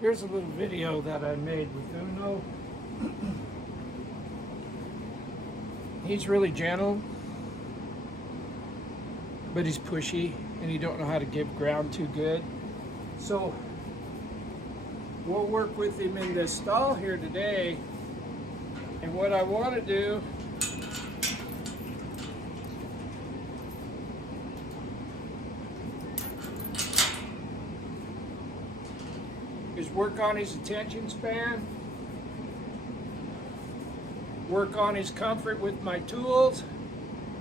Here's a little video that I made with Uno. He's really gentle, but he's pushy and he don't know how to give ground too good. So we'll work with him in this stall here today. And what I want to do is work on his attention span, work on his comfort with my tools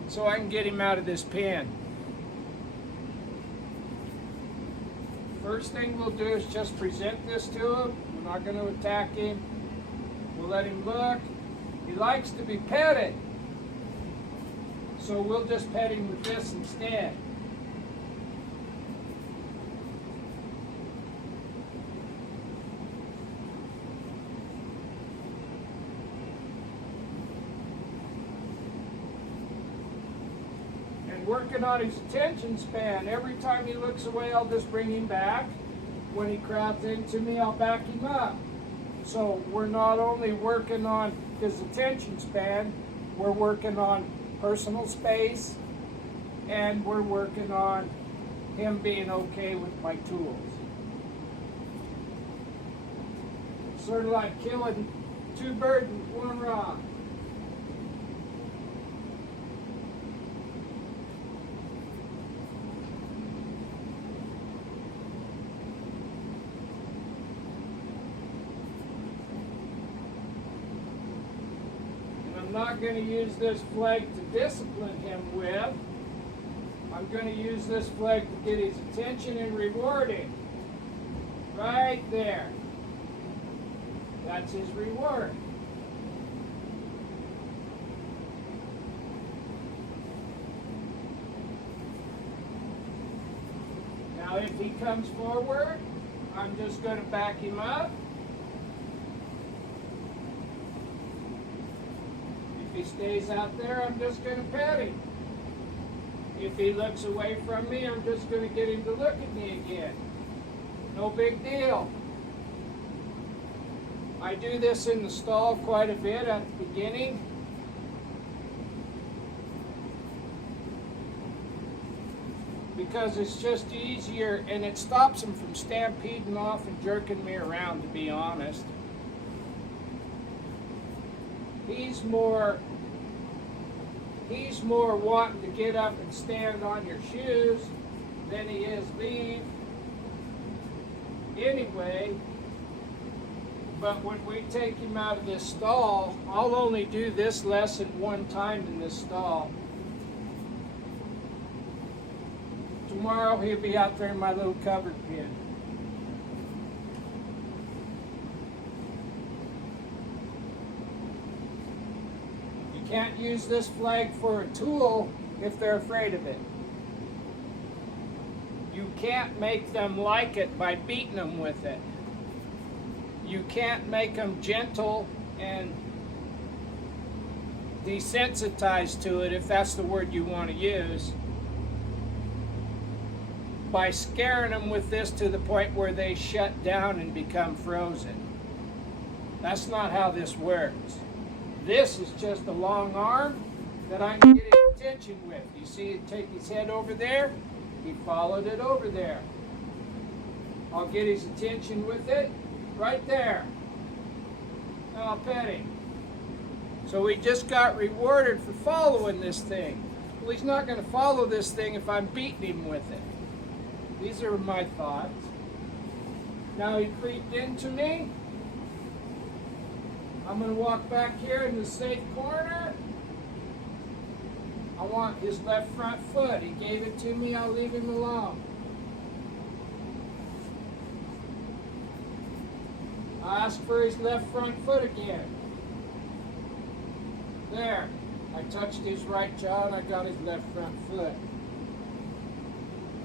so I can get him out of this pen. First thing we'll do is just present this to him. We're not going to attack him. We'll let him look. He likes to be petted, so we'll just pet him with this instead. Working on his attention span. Every time he looks away, I'll just bring him back. When he crowds into me, I'll back him up. So we're not only working on his attention span, we're working on personal space, and we're working on him being okay with my tools. Sort of like killing two birds with one rock. I'm not going to use this flag to discipline him with. I'm going to use this flag to get his attention and reward him. Right there. That's his reward. Now if he comes forward, I'm just going to back him up. If he stays out there, I'm just going to pet him. If he looks away from me, I'm just going to get him to look at me again. No big deal. I do this in the stall quite a bit at the beginning. Because it's just easier and it stops him from stampeding off and jerking me around, to be honest. He's more wanting to get up and stand on your shoes than he is leave. Anyway, but when we take him out of this stall, I'll only do this lesson one time in this stall. Tomorrow he'll be out there in my little covered pen. Can't use this flag for a tool if they're afraid of it. You can't make them like it by beating them with it. You can't make them gentle and desensitized to it, if that's the word you want to use, by scaring them with this to the point where they shut down and become frozen. That's not how this works. This is just a long arm that I can get his attention with. You see it take his head over there? He followed it over there. I'll get his attention with it right there. Now I'll pet him. So we just got rewarded for following this thing. Well, he's not going to follow this thing if I'm beating him with it. These are my thoughts. Now he creeped into me. I'm going to walk back here in the safe corner. I want his left front foot. He gave it to me, I'll leave him alone. I ask for his left front foot again. There. I touched his right jaw and I got his left front foot.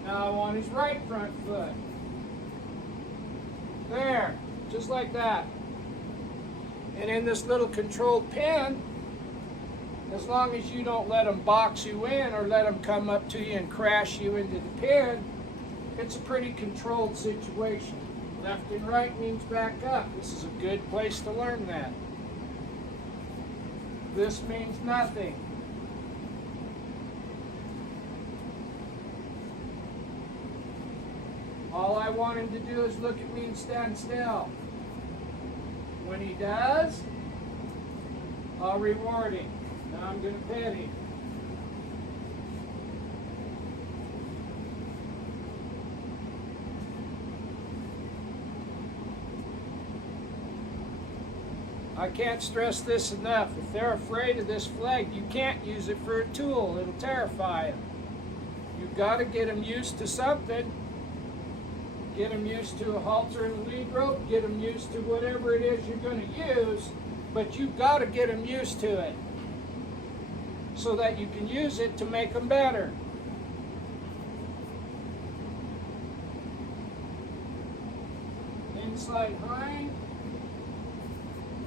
Now I want his right front foot. There. Just like that. And in this little controlled pen, as long as you don't let them box you in or let them come up to you and crash you into the pen, it's a pretty controlled situation. Left and right means back up. This is a good place to learn that. This means nothing. All I want him to do is look at me and stand still. When he does, I'll reward him. Now I'm going to pet him. I can't stress this enough. If they're afraid of this flag, you can't use it for a tool. It'll terrify them. You've got to get them used to something. Get them used to a halter and a lead rope. Get them used to whatever it is you're going to use. But you've got to get them used to it so that you can use it to make them better. Inside hind.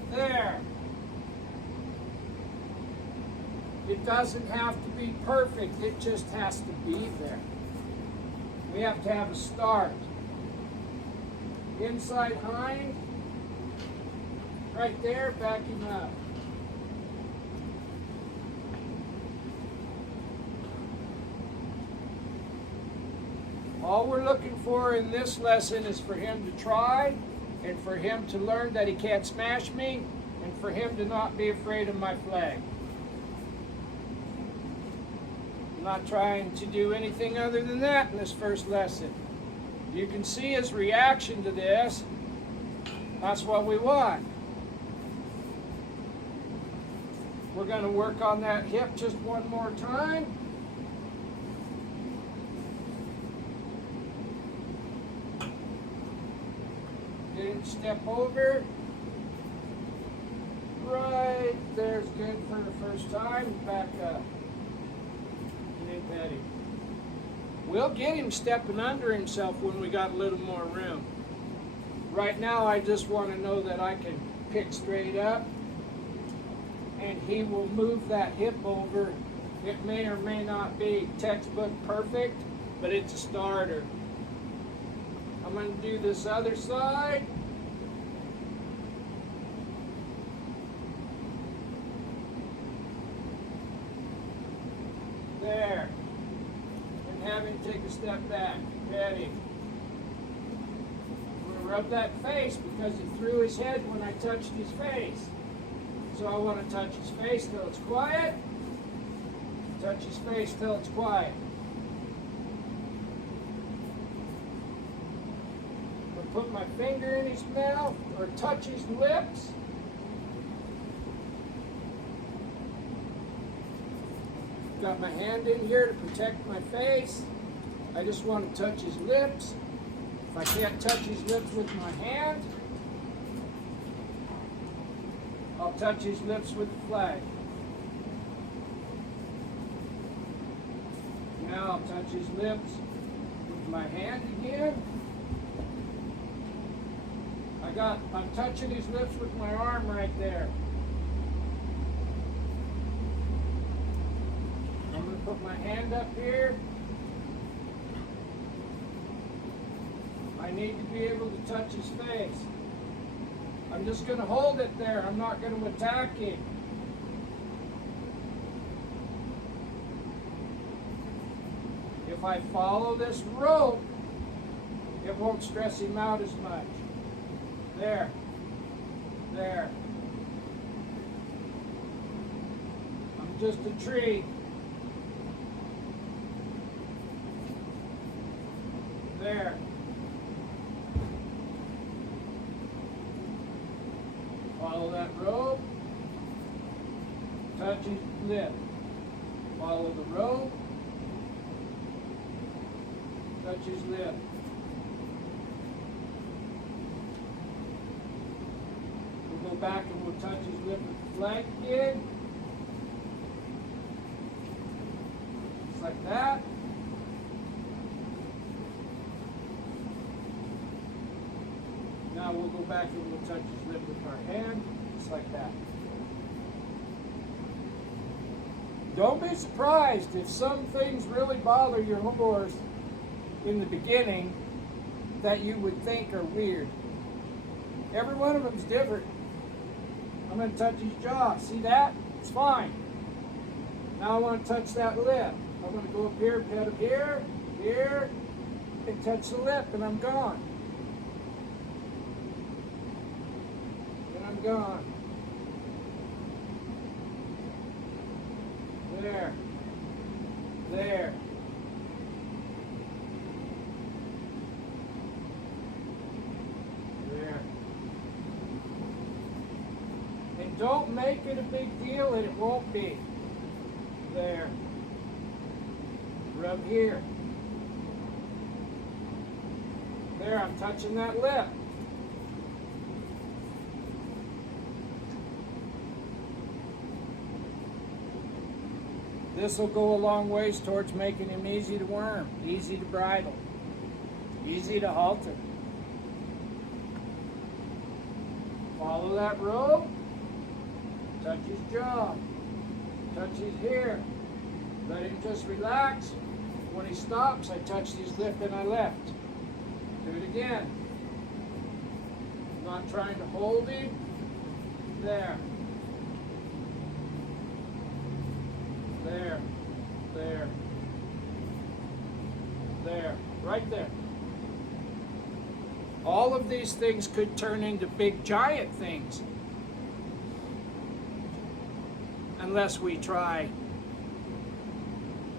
There. It doesn't have to be perfect, it just has to be there. We have to have a start. Inside hind, right there, back him up. All we're looking for in this lesson is for him to try, and for him to learn that he can't smash me, and for him to not be afraid of my flag. I'm not trying to do anything other than that in this first lesson. You can see his reaction to this. That's what we want. We're going to work on that hip just one more time. Step over. Right there's good for the first time. Back up. And then pet him. We'll get him stepping under himself when we got a little more room. Right now I just want to know that I can pick straight up and he will move that hip over. It may or may not be textbook perfect, but it's a starter. I'm going to do this other side. There. And have him take a step back. Ready. I'm going to rub that face because he threw his head when I touched his face. So I want to touch his face till it's quiet. Touch his face till it's quiet. I'll put my finger in his mouth or touch his lips. Got my hand in here to protect my face. I just want to touch his lips. If I can't touch his lips with my hand, I'll touch his lips with the flag. Now I'll touch his lips with my hand again. I'm touching his lips with my arm right there. I'm going to put my hand up here. I need to be able to touch his face. I'm just going to hold it there. I'm not going to attack him. If I follow this rope, it won't stress him out as much. There. There. I'm just a tree. There. Follow that rope. Touch his lip. Follow the rope. Touch his lip. We'll go back and we'll touch his lip with the flag again. Just like that. Now we'll go back and we'll touch his lip with our hand, just like that. Don't be surprised if some things really bother your horse in the beginning that you would think are weird. Every one of them's different. I'm going to touch his jaw. See that? It's fine. Now I want to touch that lip. I'm going to go up here, pet him here, here, and touch the lip, and I'm gone. And I'm gone. There. There. There. And don't make it a big deal, and it won't be. There. Rub here. There, I'm touching that lip. This will go a long ways towards making him easy to worm, easy to bridle, easy to halter. Follow that rope, touch his jaw, touch his hair, let him just relax. When he stops, I touched his lip and I left. Do it again. I'm not trying to hold him. There. There, there, there, right there. All of these things could turn into big giant things unless we try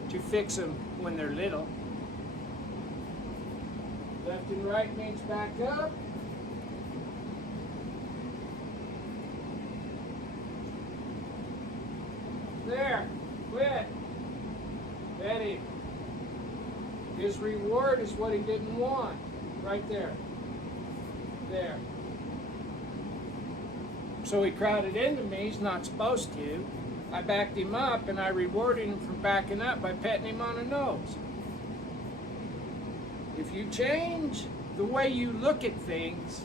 to fix them when they're little. Left and right means back up. There. Quit. Eddie. His reward is what he didn't want. Right there. There. So he crowded into me. He's not supposed to. I backed him up and I rewarded him for backing up by petting him on the nose. If you change the way you look at things,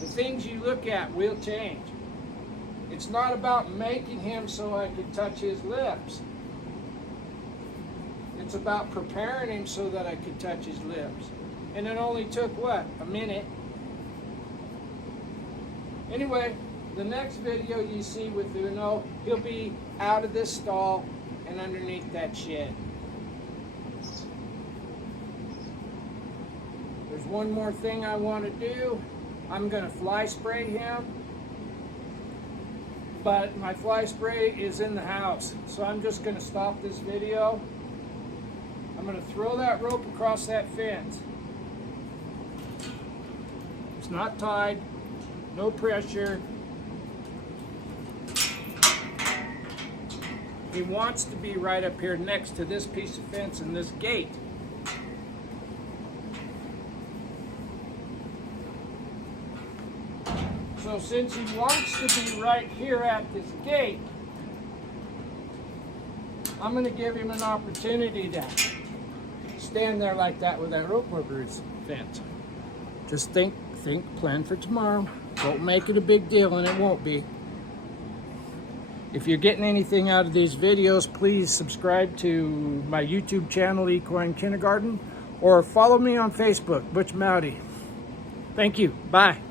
the things you look at will change. It's not about making him so I could touch his lips. It's about preparing him so that I could touch his lips. And it only took, what, a minute? Anyway, the next video you see with Uno, he'll be out of this stall and underneath that shed. There's one more thing I want to do. I'm going to fly spray him. But my fly spray is in the house, so I'm just going to stop this video. I'm going to throw that rope across that fence. It's not tied, no pressure. He wants to be right up here next to this piece of fence and this gate. So since he wants to be right here at this gate, I'm going to give him an opportunity to stand there like that with that rope over his fence. Just think, plan for tomorrow. Don't make it a big deal, and it won't be. If you're getting anything out of these videos, please subscribe to my YouTube channel, Equine Kindergarten, or follow me on Facebook, Butch Mowdy. Thank you. Bye.